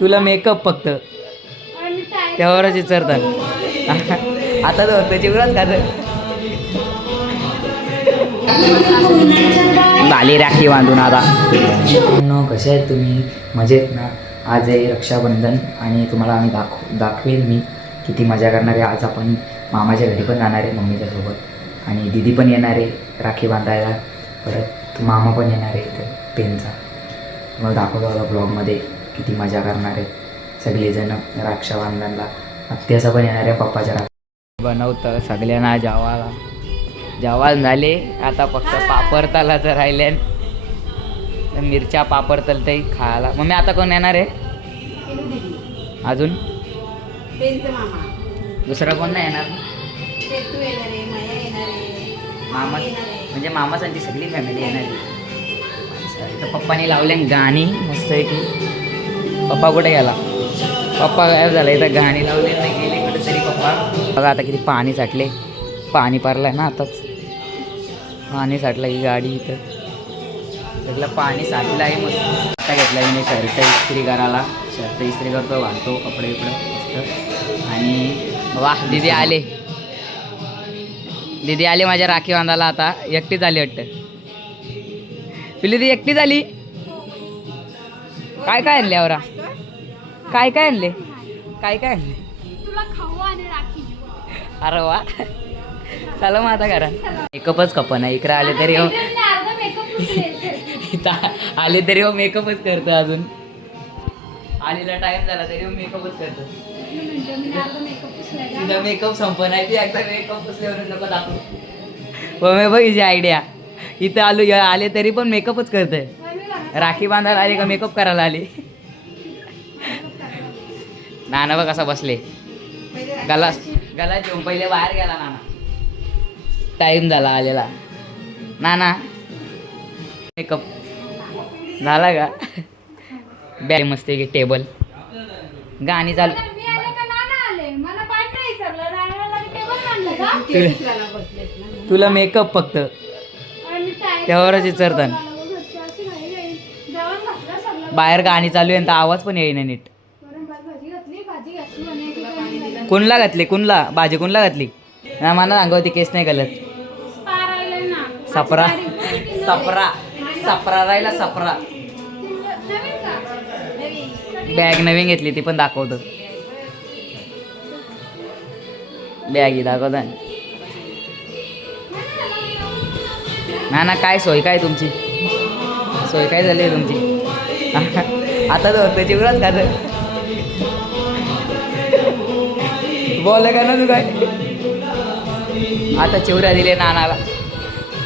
तुला मेकअप फक्त त्यावरच विचारतात. आता तर त्याची उराच खात झाली राखी बांधून आता. कसे आहेत तुम्ही? मजेत ना? आज आहे रक्षाबंधन आणि तुम्हाला आम्ही दाखवेल मी किती मजा करणार आहे. आज आपण मामाच्या घरी पण जाणार आहे मम्मीच्या सोबत आणि दीदी पण येणार आहे राखी बांधायला. परत मामा पण येणार आहे इथं पेनचा. मग दाखवतो आता ब्लॉगमध्ये किती मजा करणार आहेत सगळेजण रक्षाबंधनला. आत्याचा पण येणार आहे पप्पाच्या राखी बनवतं सगळ्यांना जेवायला. जेवण झाले आता फक्त पापड तलाचं राहिले. मिरच्या पापड तलतही खायला. मम्मी आता कोण येणार आहे अजून? दुसरा कोण नाही येणार? मामा म्हणजे मामासांची सगळी फॅमिली येणार आहे. तर पप्पाने लावले गाणी मस्त आहे की. पप्पा कुठे गेला? पप्पा गायब झाला. इथं गाणी लावले नाही गेले कुठेतरी पप्पा. बघा आता किती पाणी साठले. पाणी पारलं आहे ना आताच. पाणी साठलं ही गाडी इथं त्यातलं पाणी साठलं आहे. मस्त आता घेतला मी शर्ट इस्त्री करायला. शर्ट इस्त्री करतो घालतो कपडे बिपडे मस्त. आणि वाह दीदी आले. दीदी आले माझ्या राखी बांधायला. आता एकटीच आली वाटतं. पिली ती एकटीच आली. काय काय आणले आवरा? काय काय आणले? काय काय आणले? अरे वा चला मग आता करा. मेकअपच कपन आहे. इकडे आले तरी हो इथं आले तरी हो मेकअपच करतो. अजून आलेला टाइम झाला तरी हो मेकअपच करतो. तुझा मेकअप संपन आहे. ती एकदा मेकअप असल्यावर नको दाखव. मग बघ हिची आयडिया. इथं आले तरी पण मेकअपच करतोय. राखी बांधायला आले का मेकअप करायला आले. नाना बघ कसा बसले. गला घेऊन पहिले बाहेर गेला नाना. टाइम झाला आलेला. नाना मेकअप झाला का? बॅग मस्त की टेबल गाणी चालू. तुला मेकअप फक्त त्यावरच विचारतात. बाहेर गाणी चालू आहे तर आवाज पण येईना नीट. कुणला घातली? कुणला भाजी कुणला घातली? ना मला सांगवती केस नाही घालत. सपरा सपरा सपरा राहिला सपरा. बॅग नवीन घेतली ती पण दाखवतो. बॅग दाखवता ना. काय सोय काय तुमची? सोय काय झाली तुमची? आता तर त्याची उराच खात बोल का ना तू काय? आता चिवऱ्या दिले नानाला.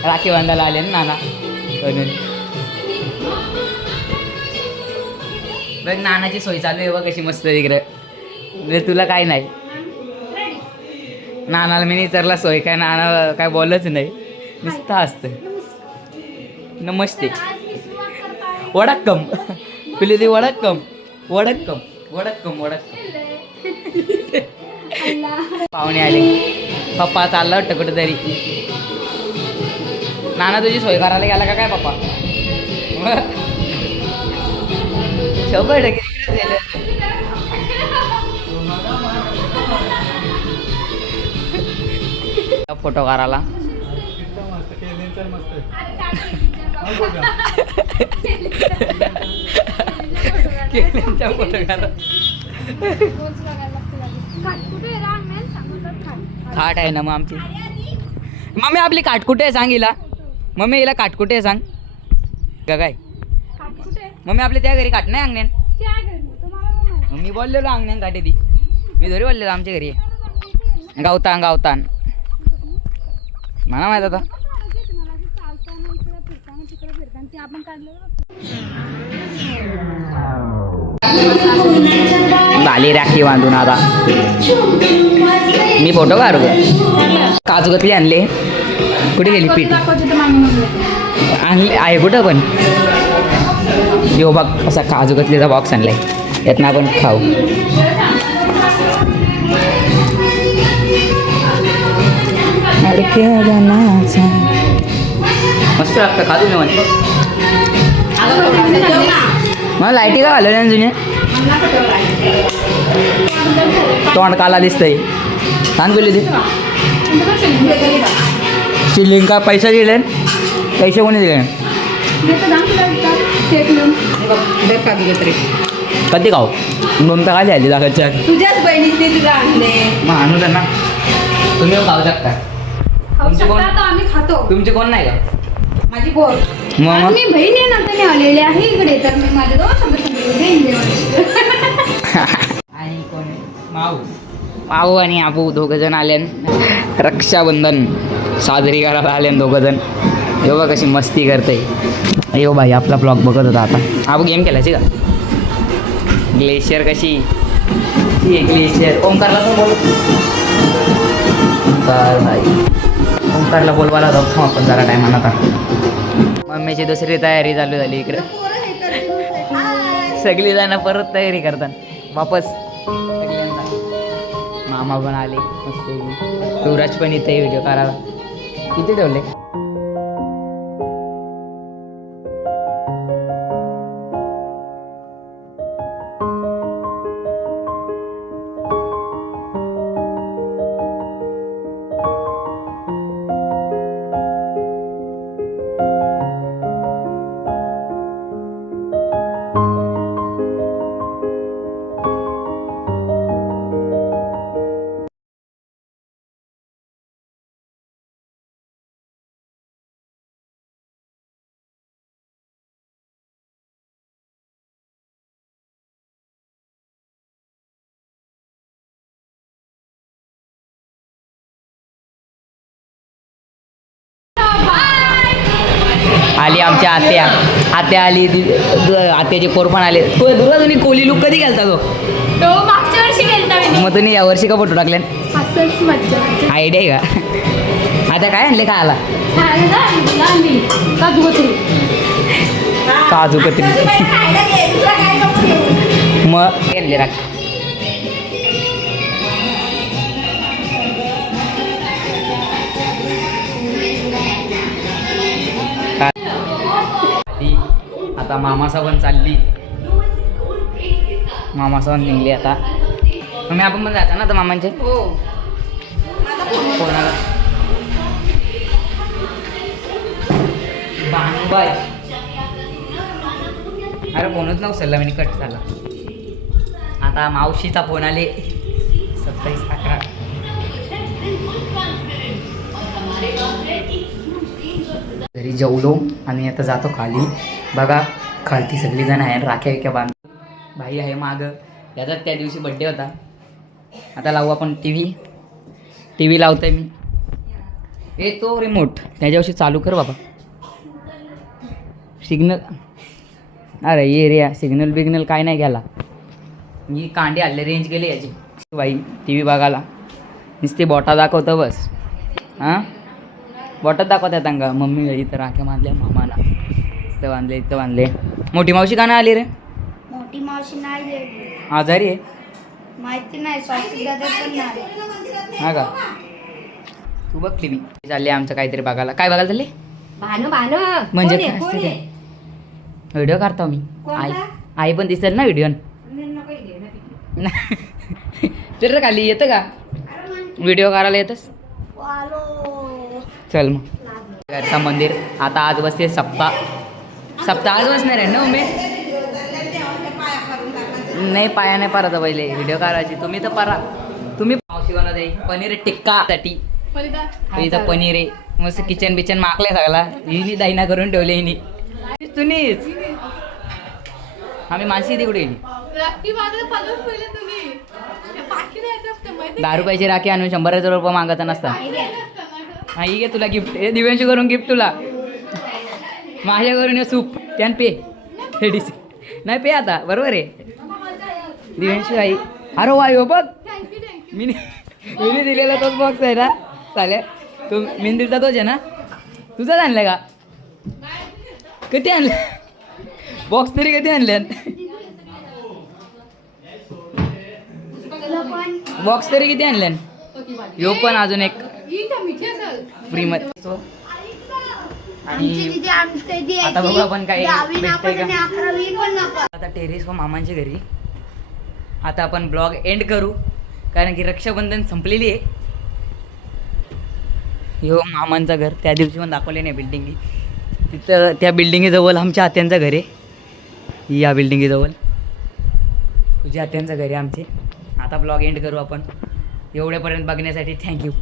राखी बांधायला आले ना नाना म्हणून. बघ नानाची सोय चालू आहे बघ कशी मस्त तिकडे. म्हणजे तुला काय नाही. नानाला मी विचारला सोय काय? नाना काय बोलच नाही नुसतं असतं. नमस्ते वडक्कम. पिली ती वडक्कम वडक्कम वडक्कम वडक्कम. पाहुणे आले. पप्पा चालला वाटतं कुठेतरी. नाना तुझी सोय करायला गेला का काय पप्पा? 100% फोटो काढायला. फोटो काढा. खाट आहे ना मग आमची. मम्मी आपली काट कुठे आहे सांग हिला. मम्मी हिला काट कुठे आहे सांग का काय? मम्मी आपल्या त्या घरी काट नाही अंगण्यान. मी बोललेलो अंगण्यान काटे ती. मी घरी बोललेलो आमच्या घरी गावतान गावतान. मला माहित आता. झाली राखी बांधून आता. मी फोटो काढू. काजू कतली आणले. कुठे गेली पीठ? आणली आहे कुठं पण. यो बघ असा काजू कतलीचा बॉक्स आणलाय. यातनं आपण खाऊ. मस्त लागतं काजू जेवण. मला लाईटी का घालवल्या ना जुन्या? तोंड काला दिसतंय. सांग बोलली ते शिल्लिंग का पैसा दिले? पैसे कोणी दिले? कधी खाऊ? 2 खाली आली दाखवच्या. तुझ्याच बहिणीने तुला आणले. मग आणू त्यांना. तुम्ही खाऊ शकता. आम्ही खातो. तुमचे कोण नाही का? माझी पोर. मग मी बहीण आहे ना, त्याने आलेली आहे इकडे, तर मी माझ्या 2 शब्द बहीण आणि कोण? माऊ. माऊ आणि आबू 2 जण आले. रक्षाबंधन साजरी करायला आले 2 जण. एवढा कशी मस्ती करते. यो भाई आपला ब्लॉग बघत होता आता. आबू गेम खेळायची का? ग्लेशियर कशी? ग्लेशियर ओंकारला पण बोल. ओंकार भाई, ओंकारला बोलवायला जाऊ आपण जरा टायमानं आता. मम्मीची दुसरी तयारी चालू झाली इकडे. सगळी जण परत तयारी करतात वापस. मामा पण आले मस्त. युवराज पण इथे व्हिडिओ करायला. किती ठेवले? आली आमच्या आत्या आली. आत्याचे पोर पण आले. दुर्गा तुम्ही कोली लुक कधी घालता तो? मागच्या वर्षी गेलता मी. मग तुम्ही यावर्षी का फोटो टाकले? असंच मज्जा. आयडिया आहे का? आता काय आणले खायला? काजू कतरी. मग आणले राख. आता मामासा पण चालली. मामासा पण निघली आता. मग आपण पण जायचं ना आता मामांचे. कोणाला बाय. अरे फोनच नव्हता उचलला मी, कट झाला. आता मावशीचा फोन आले. 27/11. घरी जेवलो आणि आता जातो खाली. बघा खालती सगळी जण आहे. राख्या विक्या बांध. भाई आहे मागं. याचा त्या दिवशी बड्डे होता. आता लावू आपण टी व्ही लावतोय मी. तो रिमोट त्याच्याविषयी चालू कर बाबा. सिग्नल. अरे ये रे, सिग्नल बिग्नल काय नाही गेला. मी कांडे हल्ले, रेंज गेले याची. बाई टी व्ही बघायला नुसते बोटा दाखवतं बस. हां बोटात दाखवतात अंगा. मम्मी घरी तर राख्या बांधल्या. मामाला इथं बांधले, इथं बांधले. मोठी मावशी का नाही आली रे? मोठी मावशी नाही आजारी आहे. माहिती नाही. हा का? तू बघली मी. चालले आमचं काहीतरी बघायला. काय बघायला चालले? म्हणजे व्हिडिओ काढतो मी. आई पण दिसेल ना व्हिडिओ. तर खाली येतं का व्हिडिओ काढायला? येतच. चल मग घरचा मंदिर. आता आज बसते सप्ताह आज बसणार आहे ना उमे? नाही पाया नाही पारायचा पहिले व्हिडिओ काढायची. तुम्ही तर पारा. तुम्ही मावशी बनवत आहे पनीर टिक्का साठी. इथं पनीर आहे मस्त. किचन बिचन माकले सगळा. हिनी दाईना करून ठेवले हिनी. तुम्हीच आम्ही मानसी तिकडे गेली. 10 रुपयाची राखी आणून 100 रुपये मागत नसता. हा ही घे तुला गिफ्ट. हे दिव्यांशी करून गिफ्ट तुला. माझ्या करून हे सूप त्यान पे. हेडीस नाही पे आता बरोबर आहे. दिव्यांशी आई. अरे वाय हो बघ. मी दिलेला तोच बॉक्स आहे ना. चालेल तू मी दिलता तोच आहे ना. तुझाच आणलाय का? किती आणलं बॉक्स तरी? किती आणले बॉक्स तरी? किती आणले? यो पण अजून एक फ्री मध्ये. आणि आता बघू आपण काय भेटतंय का. आता टेरेस व मामांच्या घरी आता आपण ब्लॉग एंड करू, कारण की रक्षाबंधन संपलेली आहे. हो मामांचं घर त्या दिवशी पण दाखवले नाही बिल्डिंगी. तिथं त्या बिल्डिंगीजवळ आमच्या आत्यांचं घर आहे. या बिल्डिंगीजवळ तुझ्या आत्यांचं घर आहे आमचे. आता ब्लॉग एंड करू आपण. एवढ्यापर्यंत बघण्यासाठी थँक्यू.